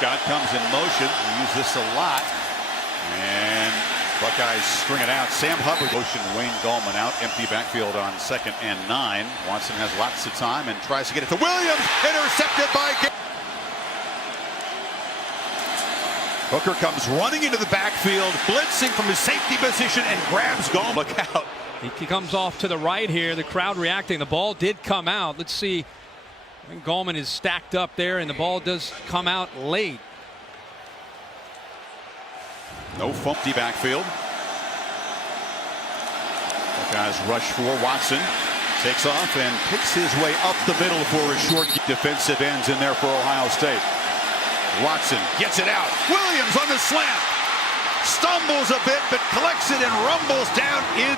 Scott comes in motion. We use this a lot. And Buckeyes string it out. Sam Hubbard. Motion, Wayne Gallman out. Empty backfield on 2nd and 9. Watson has lots of time and tries to get it to Williams. Intercepted by Hooker comes running into the backfield, blitzing from his safety position and grabs Gallman. Look out. He comes off to the right here. The crowd reacting. The ball did come out. Let's see. I think Gallman is stacked up there, and the ball does come out late. No funky backfield. Buckeyes rush for Watson. Takes off and picks his way up the middle for a short defensive ends in there for Ohio State. Watson gets it out. Williams on the slant. Stumbles a bit, but collects it and rumbles down in.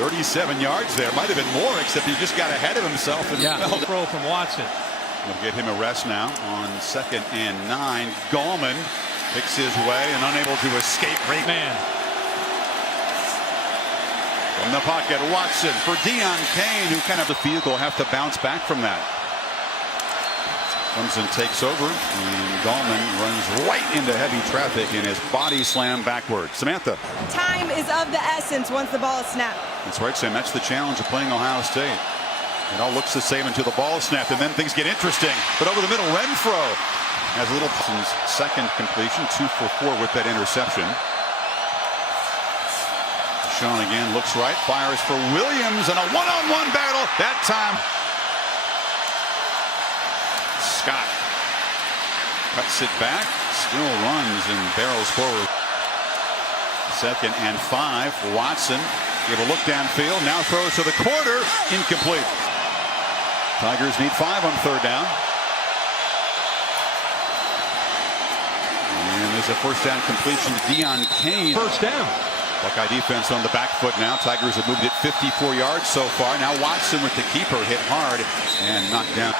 37 yards there. Might have been more, except he just got ahead of himself. And throw from Watson. We'll get him a rest now on 2nd and 9. Gallman picks his way and unable to escape. Great man. From the pocket, Watson for Deion Kane, who kind of the field will have to bounce back from that. Comes and takes over, and Gallman runs right into heavy traffic and his body slammed backward. Samantha. Time is of the essence once the ball is snapped. That's right, Sam. That's the challenge of playing Ohio State. It all looks the same until the ball is snapped, and then things get interesting. But over the middle, Renfro has a little second completion, 2 for 4 with that interception. Sean again looks right, fires for Williams, and a one-on-one battle that time. Scott cuts it back, still runs and barrels forward. 2nd and 5. Watson gave a look downfield, now throws to the corner, incomplete. Tigers need 5 on 3rd down. And there's a first down completion to Deion Kane. First down. Buckeye defense on the back foot now. Tigers have moved it 54 yards so far. Now Watson with the keeper hit hard and knocked down.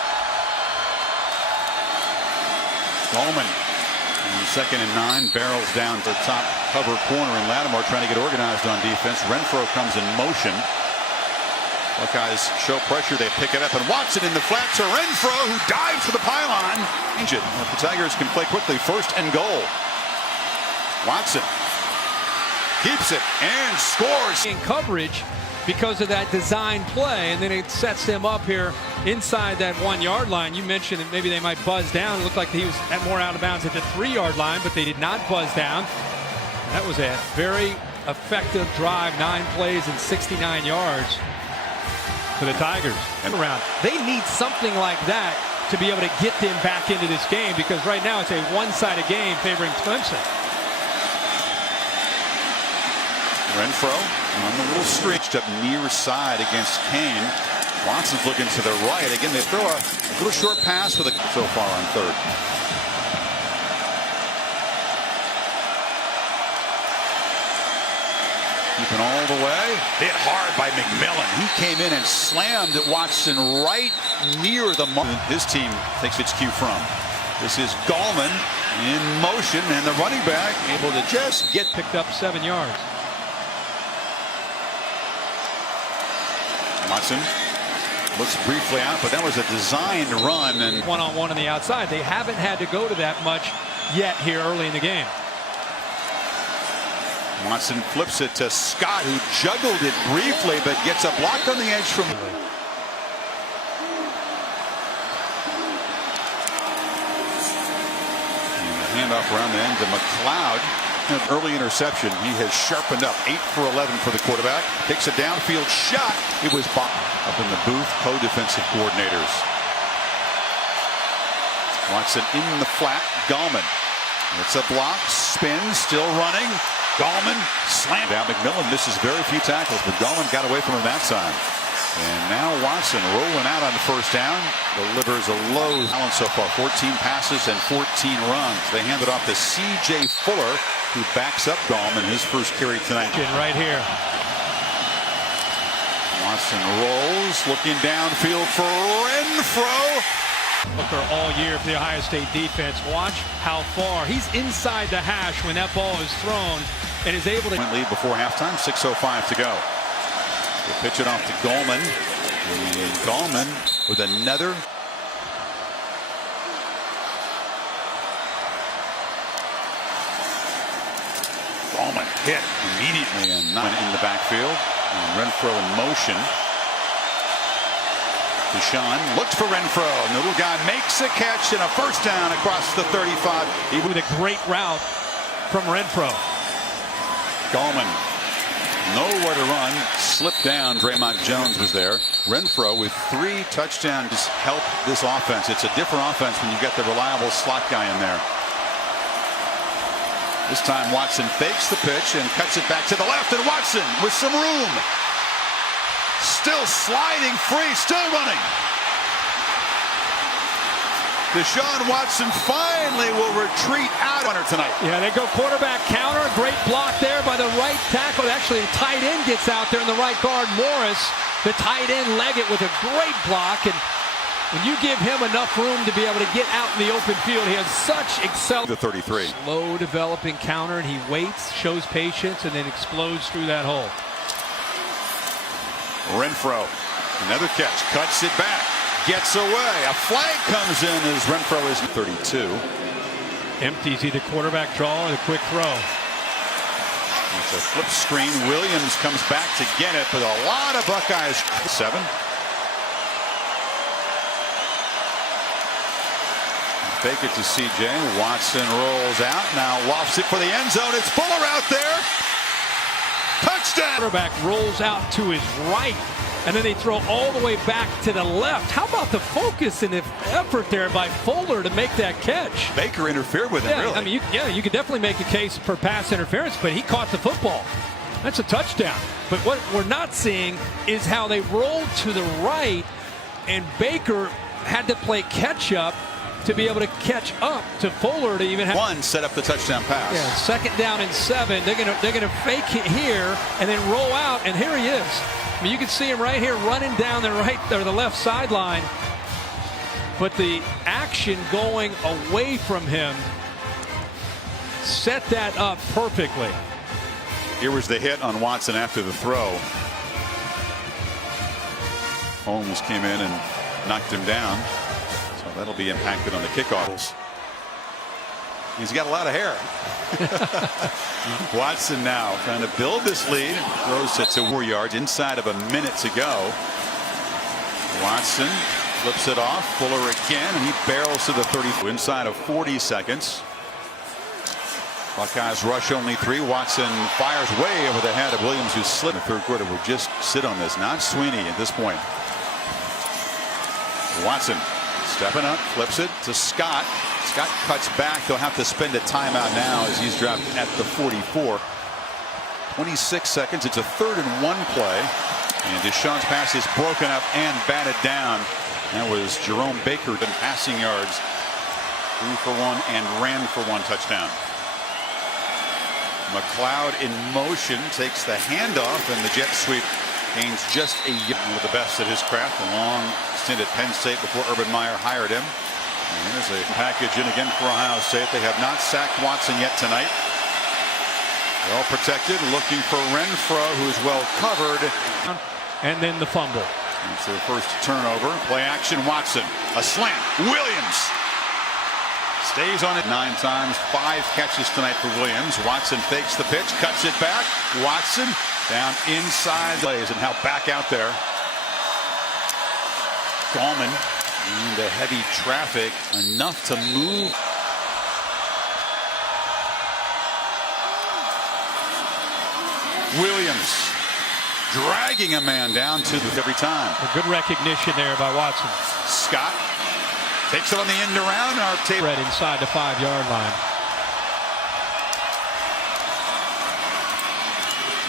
Gallman on 2nd and 9 barrels down to top cover corner, and Lattimore trying to get organized on defense. Renfro comes in motion. Buckeyes show pressure. They pick it up, and Watson in the flat to Renfro, who dives for the pylon. The Tigers can play quickly. 1st and goal. Watson keeps it and scores. In coverage because of that design play, and then it sets them up here inside that 1-yard line. You mentioned that maybe they might buzz down. It looked like he was more out of bounds at the 3-yard line, but they did not buzz down. That was a very effective drive, 9 plays and 69 yards for the Tigers. And around, they need something like that to be able to get them back into this game, because right now it's a one-sided game favoring Clemson. Renfro on the little stretched up near side against Kane. Watson's looking to the right. Again, they throw a little short pass for the so far on 3rd. Keeping all the way. Hit hard by McMillan. He came in and slammed at Watson right near the mark. His team takes its cue from. This is Gallman in motion, and the running back able to just get picked up 7 yards. Watson looks briefly out, but that was a designed run. And one-on-one on the outside. They haven't had to go to that much yet here early in the game. Watson flips it to Scott, who juggled it briefly, but gets a block on the edge from. And the handoff around the end to McLeod. An early interception. He has sharpened up. 8 for 11 for the quarterback. Takes a downfield shot. It was up in the booth. Co-defensive coordinators. Watson in the flat. Gallman. It's a block. Spin. Still running. Gallman slammed down. McMillan misses very few tackles, but Gallman got away from him that time. And now Watson rolling out on the 1st down. Delivers a low balance so far. 14 passes and 14 runs. They hand it off to C.J. Fuller, who backs up Gallman, his first carry tonight. Right here. Watson rolls, looking downfield for Renfro. Hooker all year for the Ohio State defense. Watch how far. He's inside the hash when that ball is thrown and is able to lead before halftime. 6:05 to go. They pitch it off to Gallman. And Gallman with another. Gallman hit immediately and not in the backfield. And Renfro in motion. Deshaun looks for Renfro. And the little guy makes a catch and a first down across the 35. With a great route from Renfro. Gallman nowhere to run. Slipped down. Draymond Jones was there. Renfro with 3 touchdowns help this offense. It's a different offense when you get the reliable slot guy in there. This time Watson fakes the pitch and cuts it back to the left, and Watson with some room. Still sliding free, still running. Deshaun Watson finally will retreat out tonight. Yeah, they go quarterback counter. Great block there by the right tackle. Actually, the tight end gets out there in the right guard. Morris, the tight end, Leggett with a great block. And when you give him enough room to be able to get out in the open field, he has such The 33. slow developing counter, and he waits, shows patience, and then explodes through that hole. Renfro, another catch, cuts it back, gets away. A flag comes in as Renfro is 32. Empties either quarterback draw or the quick throw. It's a flip screen. Williams comes back to get it, but a lot of Buckeyes. 7. Fake it to CJ. Watson rolls out. Now lofts it for the end zone. It's Fuller out there. Touchdown. Quarterback rolls out to his right, and then they throw all the way back to the left. How about the focus and the effort there by Fuller to make that catch? Baker interfered with him, really. I mean, you could definitely make a case for pass interference, but he caught the football. That's a touchdown. But what we're not seeing is how they rolled to the right, and Baker had to play catch up to be able to catch up to Fuller to even have one set up the touchdown pass. Yeah, 2nd down and 7. They're gonna fake it here and then roll out, and here he is. I mean, you can see him right here running down the right or the left sideline, but the action going away from him set that up perfectly. Here was the hit on Watson after the throw. Holmes came in and knocked him down. So that'll be impacted on the kickoffs. He's got a lot of hair. Watson now trying to build this lead. Throws it to 4 yards inside of a minute to go. Watson flips it off. Fuller again, and he barrels to the 30 inside of 40 seconds. Buckeyes rush only 3. Watson fires way over the head of Williams, who slipped in the 3rd quarter. Will just sit on this. Not Sweeney at this point. Watson stepping up, flips it to Scott. Scott cuts back. They'll have to spend a timeout now as he's dropped at the 44. 26 seconds. It's a 3rd and 1 play. And Deshaun's pass is broken up and batted down. That was Jerome Baker in passing yards. 3 for 1 and ran for 1 touchdown. McLeod in motion takes the handoff, and the jet sweep gains just a yard. With the best at his craft. A long stint at Penn State before Urban Meyer hired him. And there's a package in again for Ohio State. They have not sacked Watson yet tonight. Well protected, looking for Renfro, who's well covered. And then the fumble. It's their first turnover. Play action, Watson. A slant. Williams stays on it 9 times. 5 catches tonight for Williams. Watson fakes the pitch, cuts it back. Watson down inside plays, and now back out there. Gallman into heavy traffic, enough to move. Williams dragging a man down to the every time. A good recognition there by Watson. Scott takes it on the end around. Our tape right inside the 5-yard line.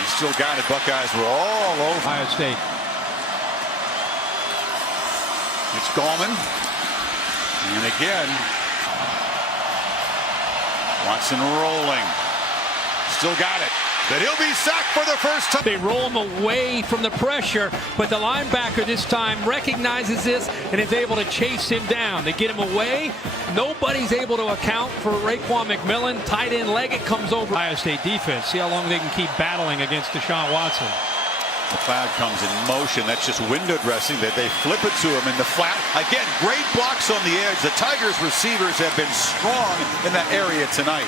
You still got it. Buckeyes were all over Ohio State. It's Gallman. And again, Watson rolling. Still got it. But he'll be sacked for the first time. They roll him away from the pressure, but the linebacker this time recognizes this and is able to chase him down. They get him away. Nobody's able to account for Raekwon McMillan. Tight end Leggett comes over. Ohio State defense. See how long they can keep battling against Deshaun Watson. McLeod comes in motion. That's just window dressing. They flip it to him in the flat. Again, great blocks on the edge. The Tigers receivers have been strong in that area tonight.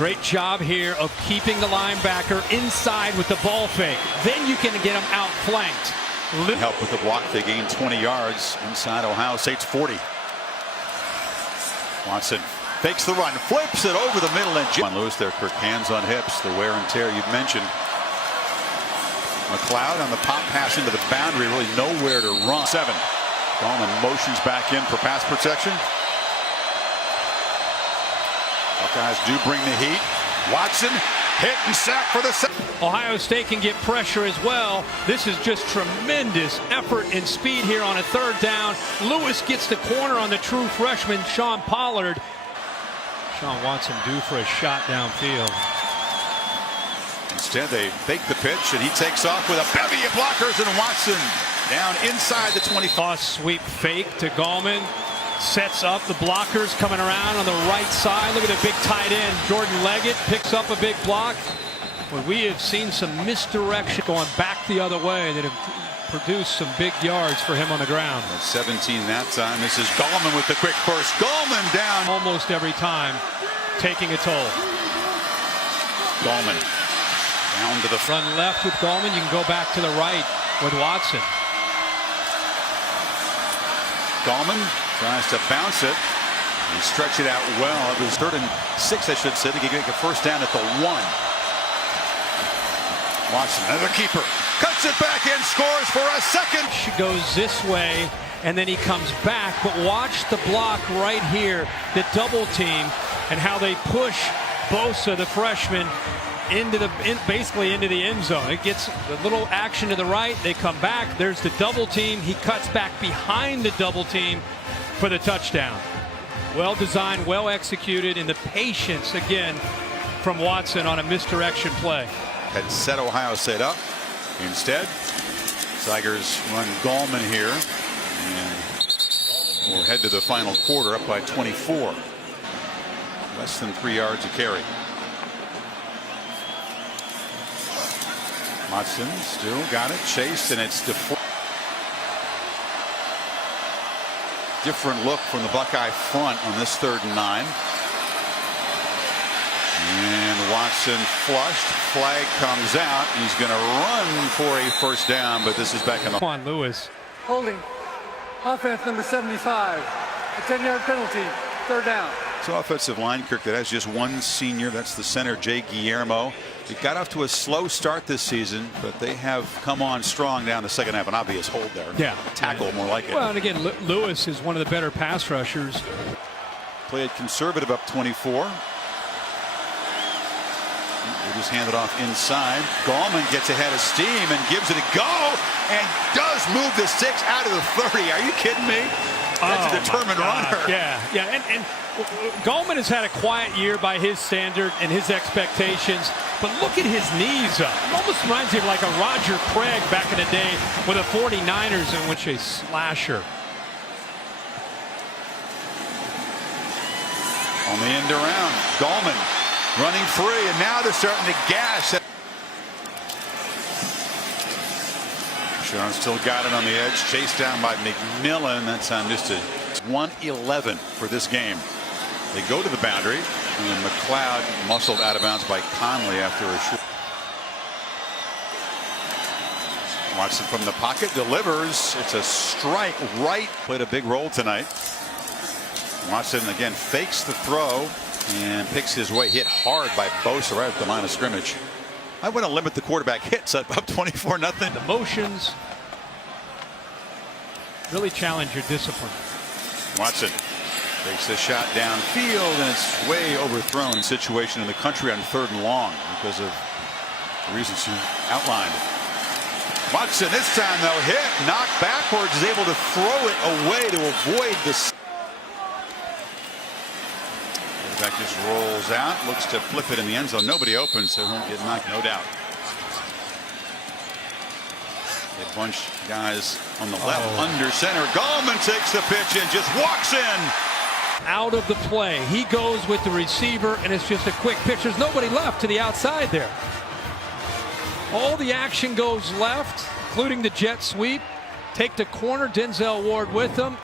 Great job here of keeping the linebacker inside with the ball fake. Then you can get him outflanked. Help with the block. They gain 20 yards inside Ohio State's 40. Watson fakes the run, flips it over the middle, and Lewis there, Kirk, hands on hips, the wear and tear you've mentioned. McLeod on the pop pass into the boundary, really nowhere to run. 7. Gallman motions back in for pass protection. Buckeyes do bring the heat. Watson hit and sack for the second. Ohio State can get pressure as well. This is just tremendous effort and speed here on a 3rd down. Lewis gets the corner on the true freshman, Sean Pollard. Sean Watson due for a shot downfield. Instead, they fake the pitch, and he takes off with a bevy of blockers, and Watson down inside the 20. Sweep fake to Gallman. Sets up the blockers coming around on the right side. Look at the big tight end. Jordan Leggett picks up a big block. Well, we have seen some misdirection going back the other way that have produced some big yards for him on the ground. At 17 that time. This is Gallman with the quick burst. Gallman down. Almost every time, taking a toll. Gallman down to the front. Run left with Gallman. You can go back to the right with Watson. Gallman tries to bounce it and stretch it out well. It was 3rd and 6, I should say. They can get a first down at the 1. Watson, another keeper, cuts it back and scores for a second. She goes this way, and then he comes back. But watch the block right here, the double team, and how they push Bosa, the freshman, basically into the end zone. It gets a little action to the right. They come back. There's the double team. He cuts back behind the double team for the touchdown. Well designed, well executed, and the patience again from Watson on a misdirection play. Had set Ohio State up. Instead, Tigers run Gallman here, and we'll head to the final quarter up by 24. Less than 3 yards a carry. Watson still got it, chased, and it's different look from the Buckeye front on this 3rd and 9. And Watson flushed, flag comes out. He's going to run for a first down, but this is back in the. Juan Lewis. Holding. Offense number 75. A 10-yard penalty. 3rd down. It's an offensive line, Kirk, that has just one senior. That's the center, Jay Guillermo. They got off to a slow start this season, but they have come on strong down the second half. An obvious hold there. Yeah. Tackle, more like it. Well, and again, Lewis is one of the better pass rushers. Played conservative up 24. They just hand it off inside. Gallman gets ahead of steam and gives it a go, and does move the 6 out of the 30. Are you kidding me? That's a determined runner. Yeah. And Gallman has had a quiet year by his standard and his expectations, but look at his knees up. It almost reminds you of like a Roger Craig back in the day with the 49ers, in which a slasher. On the end around, Gallman running free, and now they're starting to gas. Sean still got it on the edge, chased down by McMillan. That's on just a 1-11 for this game. They go to the boundary, and McLeod muscled out of bounds by Conley after a short. Watson from the pocket delivers. It's a strike right. Played a big role tonight. Watson again fakes the throw and picks his way, hit hard by Bosa right at the line of scrimmage. I want to limit the quarterback hits up 24-0. The motions really challenge your discipline. Watson takes the shot downfield, and it's way overthrown. Situation in the country on 3rd and long because of the reasons you outlined. Watson this time though hit, knocked backwards, is able to throw it away to avoid the. Quarterback just rolls out, looks to flip it in the end zone. Nobody open, so he'll get knocked, no doubt. A bunch of guys on the left under center. Gallman takes the pitch and just walks in. Out of the play. He goes with the receiver, and it's just a quick pitch. There's nobody left to the outside there. All the action goes left, including the jet sweep. Take the corner, Denzel Ward with them.